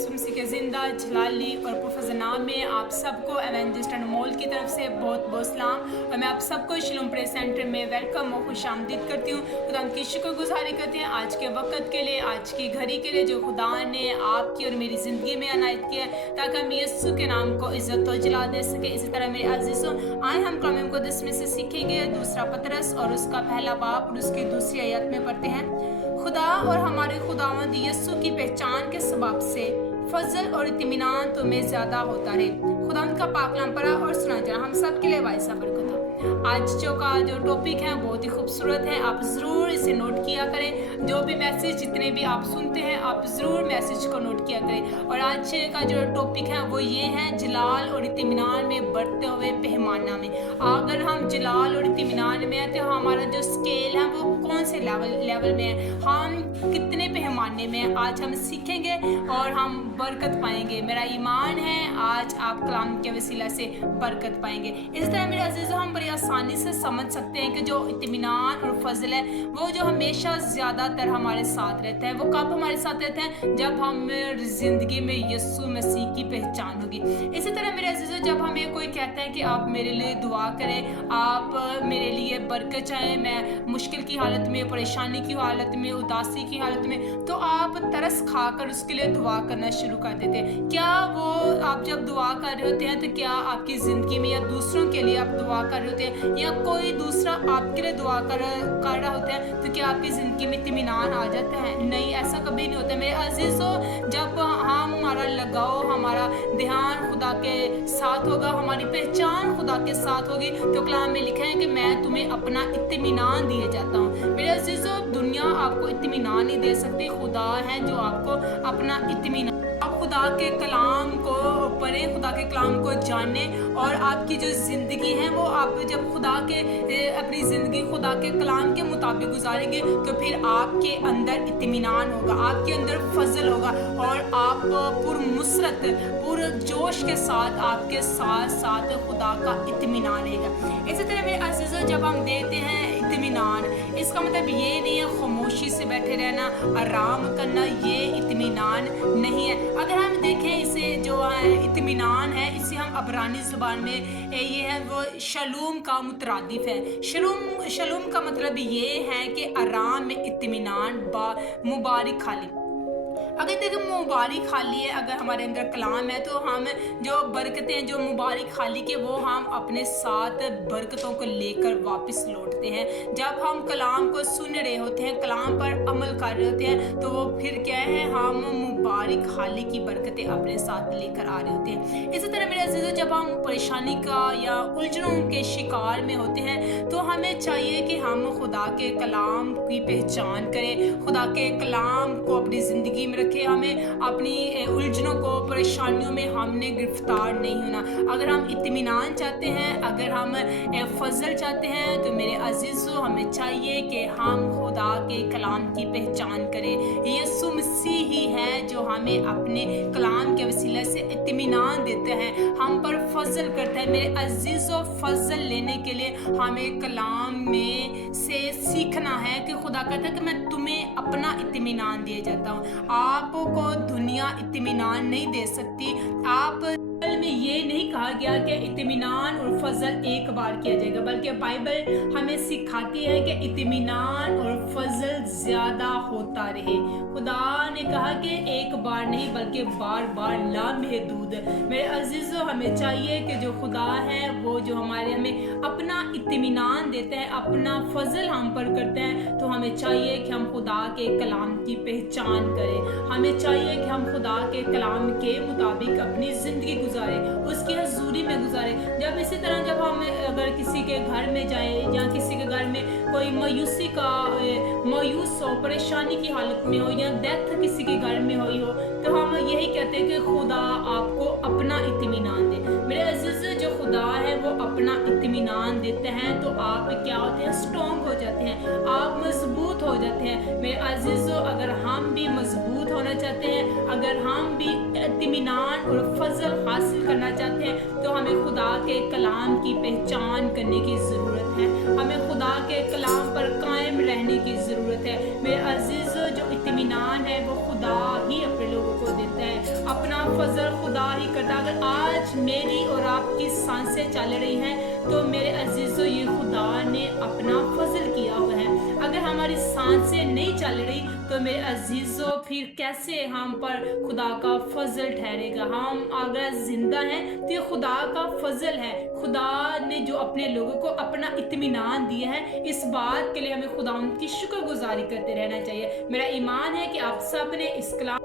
यीशु मसीह के ज़िंदा जलाली और पुरफज़ल नाम में आप सबको एवेंजलिस्ट अनमोल की तरफ से बहुत बहुत सलाम। और मैं आप सबको शिलोम प्रे सेंटर में वेलकम और खुश आमदीद करती हूँ। खुदा की शुक्रगुजारी करते हैं आज के वक्त के लिए, आज की घड़ी के लिए जो खुदा ने आपकी और मेरी ज़िंदगी में अनायत किया है, ताकि हम यीशु के नाम को इज़्ज़त और जला दे सके। इसी तरह मेरे अजीज़ों, आए हम कलाम मुक़द्दस में से सीखेंगे दूसरा पतरस और उसका पहला बाब और उसकी दूसरी आयत में पढ़ते हैं। खुदा और हमारे खुदावंद यीशु की पहचान के सबब से फजल और इत्मीनान तुम्हें ज्यादा होता रहे। खुदावंद का पाक कलाम पढ़ा और सुना जाना हम सब के लिए वाइसा बरकत हो। आज जो टॉपिक है बहुत ही खूबसूरत है, आप ज़रूर इसे नोट किया करें। जो भी मैसेज जितने भी आप सुनते हैं आप ज़रूर मैसेज को नोट किया करें। और आज का जो टॉपिक है वो ये है, जलाल और इत्मीनान में बढ़ते हुए पैमाना में। अगर हम जलाल और इत्मीनान में हैं तो हमारा जो स्केल है वो कौन से लेवल में है, हम कितने पैमाने में हैं, आज हम सीखेंगे और हम बरकत पाएंगे। मेरा ईमान है आज आप कलाम के वसीला से बरकत पाएंगे। इस तरह मेरे अजीज़ों, हम बड़ी आसानी से समझ सकते हैं कि जो इत्मीनान और फजल है वो जो हमेशा ज़्यादातर हमारे साथ रहता है। वो कब हमारे साथ रहता है? जब हम ज़िंदगी में यीशु मसीह की पहचान होगी। इसी तरह मेरे अजीज़ों, जब हमें कोई कहता है कि आप मेरे लिए दुआ करें, आप मेरे लिए बरकत चाहें, मैं मुश्किल की हालत में, परेशानी की हालत में, उदासी की हालत में, तो आप तरस खाकर उसके लिए दुआ करना शुरू कर देते हैं। क्या वो आप जब दुआ कर रहे होते हैं तो क्या आपकी ज़िंदगी में या दूसरों के लिए आप दुआ कर रहे होते हैं या कोई दूसरा आपके लिए दुआ कर रहा होता है तो क्या आपकी ज़िंदगी में इत्मीनान आ जाता है? नहीं, ऐसा कभी नहीं होता मेरे अजीज़ों। जब हमारा लगाव, हमारा ध्यान खुदा के साथ होगा, हमारी पहचान खुदा के साथ होगी, तो कलाम में लिखा है कि मैं तुम्हें अपना इत्मीनान दिए जाता हूँ। मेरे अजीज़ों, दुनिया आपको इत्मीनान नहीं दे सकती, खुदा है जो आपको अपना इत्मीनान। आप खुदा के कलाम को पढ़ें, खुदा के कलाम को जानें और आपकी जो ज़िंदगी है वो आप जब अपनी ज़िंदगी खुदा के कलाम के मुताबिक गुजारेंगे तो फिर आपके अंदर इत्मीनान होगा, आपके अंदर फजल होगा और आप पुरमुसरत पुरजोश के साथ आपके साथ साथ खुदा का इत्मीनान रहेगा। इसी तरह मेरे अज़ीज़ों, जब हम देते हैं इत्मीनान, इसका मतलब ये नहीं है खामोशी से बैठे रहना, आराम करना, ये इत्मीनान नहीं है। अगर हम देखें इसे जो इत्मीनान है, इसे हम अबरानी ज़ुबान में ये है वो शलूम का मुतरादिफ है। शलूम का मतलब ये है कि आराम में इत्मीनान मुबारक खाली। अगर देखो मुबारक खाली है, अगर हमारे अंदर कलाम है तो हम जो बरकतें जो मुबारक खाली के वो हम अपने साथ बरकतों को लेकर वापस लौटते हैं। जब हम कलाम को सुन रहे होते हैं, कलाम पर अमल कर रहे होते हैं, तो वो फिर क्या है, हम मुबारक खाली की बरकतें अपने साथ लेकर आ रहे होते हैं। इसी तरह मेरे अजीज़ों, जब हम परेशानी का या उलझनों के शिकार में होते हैं तो हमें चाहिए कि हम खुदा के कलाम की पहचान करें, खुदा के कलाम को अपनी ज़िंदगी में रखें। हमें अपनी उलझनों को, परेशानियों में हमने गिरफ्तार नहीं होना। अगर हम इत्मीनान चाहते हैं, अगर हम फजल चाहते हैं, तो मेरे अजीज़ों हमें चाहिए कि हम खुदा के कलाम की पहचान करें। यीशु मसीह ही है जो हमें अपने कलाम के वसीले से इत्मीनान देते हैं, हम पर फजल करता है। मेरे अजीज़ों, फजल लेने के लिए हमें कलाम में से सीखना है कि खुदा कहता है कि मैं तुम्हें अपना इत्मीनान दिए जाता हूँ। आपको दुनिया इत्मीनान नहीं दे सकती। आप में ये नहीं कहा गया कि इत्मीनान और फजल एक बार किया जाएगा, बल्कि बाइबल हमें सिखाती है कि इत्मीनान और फजल ज्यादा होता रहे। खुदा ने कहा कि एक बार नहीं बल्कि बार बार लामहदूद। मेरे अजीज़ों, हमें चाहिए कि जो खुदा है वो जो हमें अपना इत्मीनान देते हैं, अपना फजल हम पर करते हैं, तो हमें चाहिए कि हम खुदा के कलाम की पहचान करें। हमें चाहिए कि हम खुदा के कलाम के मुताबिक अपनी ज़िंदगी गुजारे, उसकी हजूरी में गुजारे। जब इसी तरह जब हम अगर किसी के घर में जाए या किसी के घर में कोई मायूस हो, परेशानी की हालत में हो या डेथ किसी के घर में हुई हो, तो हम यही कहते हैं कि खुदा आपको अपना इत्मीनान दे। मेरे अजीज़, जो खुदा है वो अपना इत्मीनान देते हैं तो आप क्या होते हैं, स्ट्रॉन्ग हो जाते हैं, आप मजबूत हो जाते हैं। मेरे अजीज़ों, अगर हम भी मजबूत होना चाहते हैं, अगर हम भी इत्मीनान और फजल हासिल करना चाहते हैं, तो हमें खुदा के कलाम की पहचान करने की ज़रूरत है, हमें खुदा के कलाम पर कायम रहने की ज़रूरत है। मेरे अजीज़ों, जो इत्मीनान है वो खुदा ही अपने लोगों को देता है। کرتا اگر آج میری اور آپ کی سانسیں چل رہی ہیں تو میرے عزیزو یہ خدا نے اپنا فضل کیا ہوا ہے۔ اگر ہماری سانسیں نہیں چل رہی تو میرے عزیزو پھر کیسے ہم پر خدا کا فضل ٹھہرے گا؟ ہم اگر زندہ ہیں تو یہ خدا کا فضل ہے۔ خدا نے جو اپنے لوگوں کو اپنا اطمینان دیا ہے، اس بات کے لیے ہمیں خدا ان کی شکر گزاری کرتے رہنا چاہیے۔ میرا ایمان ہے کہ آپ سب نے اس کلام